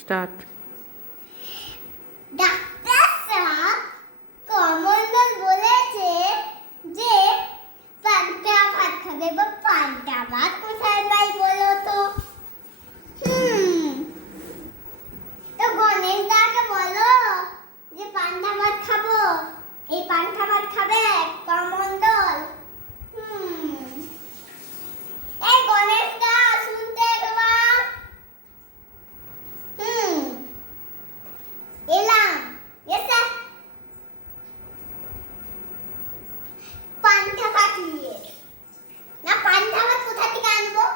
Start. Doctor সাহেব কমলদল বলেছে যে পান্তা ভাত খাবে, বা পান্তা ভাত কোথায় পাই বলো তো? তো গণেশ দাকে বলো যে পান্তা ভাত খাবো, এই পান্তা ভাত খাবে কমলদল। এই গণেশ দা শুনতে একবার। এলাম। এসে পান্তা ভাত নিয়ে। না, পান্তা ভাত কোথা থেকে আনবো?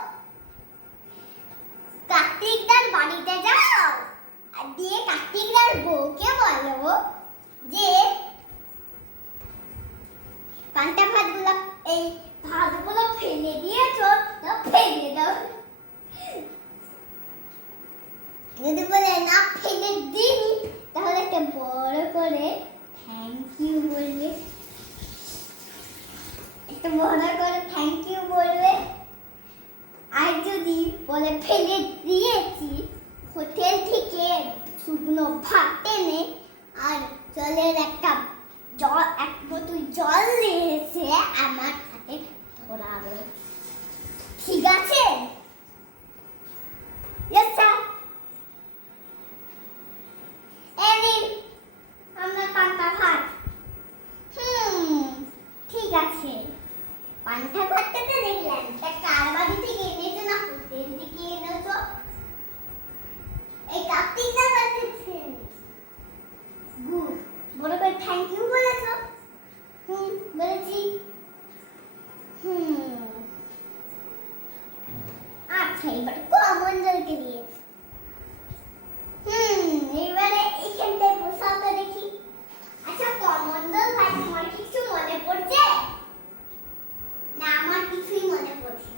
কার্তিকদার বাড়িতে যাও আর দিয়ে কার্তিকদার বউকে বলো যে পান্তা ভাতগুলো, এই ভাতগুলো ফেলে দিয়েছো, ফেলে দাও। যদি বলে না ফেলে দিই, তাহলে একটা বড় করে থ্যাংক ইউ বলবে, একটা বড় করে থ্যাংক ইউ বলবে। আর যদি বলে ফেলে দিয়েছি, হোটেল থেকে শুকনো ভাত এনে আর জলের এক বোতল জল নিয়ে এসে আমার হাতে ধরাবে, ঠিক আছে? Yes, sir. আমরা পান্তা ভাত। ঠিক আছে। পান্তা ভাতটা তো দেখলাম, তা কার বাড়ি থেকে এনেছো, না হোটেল থেকে এনেছো? এই কার্তিকদার বাড়ি থেকে। গুড। বড় করে থ্যাংক ইউ বলেছো? বলেছি। আচ্ছা, এবার কমলদলকে দিয়েছি। এবারে এইখানটায় বসাও তো দেখি। আচ্ছা কমলদল ভাই, তোমার কিছু মনে পড়ছে? না, আমার কিছুই মনে পড়ছে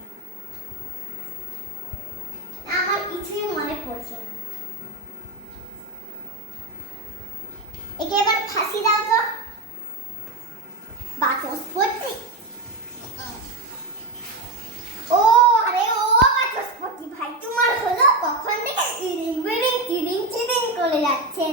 না। আমার কিছুই মনে পড়ছে না। একে এবার ফাঁসি দাও তো, বাচস্পতি। ও আরে ও বাচস্পতি ভাই, তোমার হলো কখন থেকে ইরিং বিরিং চিরিং চিরিং করে যাচ্ছে।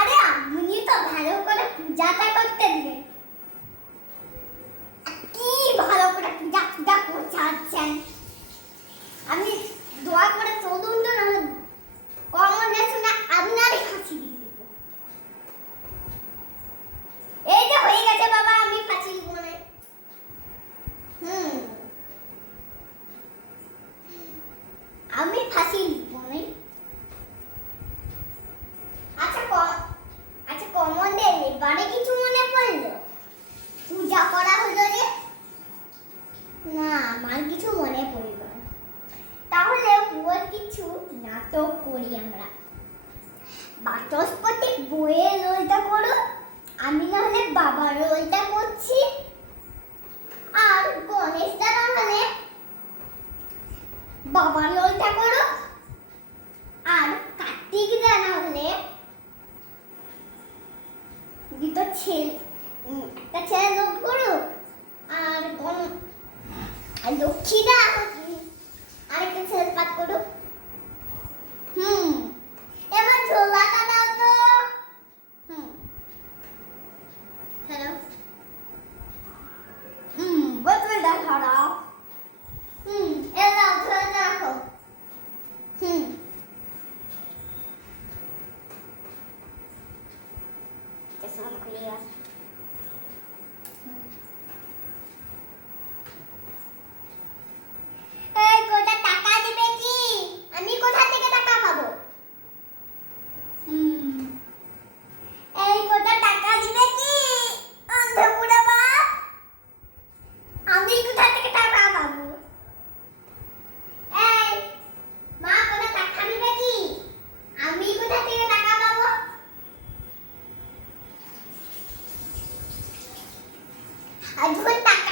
আরে আপনি তো ভালো করে পূজাটা করতে দিবেন। কি ভালো করে পূজা করছেন? আমি দোয়া করে চলুন তো, না কমন আছে না আপনারই ফাঁসি দিয়ে দেব। এই যে হয়ে গেছে বাবা, আমি ফাঁসি দিব না। আমি ফাঁসি দিব না। আচ্ছা কমলদের এবারে কিছু মনে পড়লো? পূজা করা হলো যে? না, আমার কিছু মনে পড়ল না। তাহলে ওর কিছু নাটক করি আমরা। বাচস্পতি বইয়ের রোলটা করো, আমি না হলে বাবার রোলটা করছি, আর গণেশ দা না হলে বাবার রোলটা করো, আর কার্তিক দা না হলে একটা ছেলে লোক করো, আর লক্ষ্মীদা আরেকটা ছেলে পাঠ করো। এবার ঝোলাটা দাও তো। হ্যালো। বোতলটা ধরাও। এলাও ঝোলাটা রাখো। Sound clear. এই কোটা টাকা দিবে কি? আমি কোথা থেকে টাকা পাবো? এই কোটা টাকা দিবে কি? অন্ধপুরা বাপ, আমি কোথা থেকে টাকা পাবো? এই মা, কোটা টাকা দিবে কি? আমি কোথা থেকে টাকা পাবো? আর যখন টাকা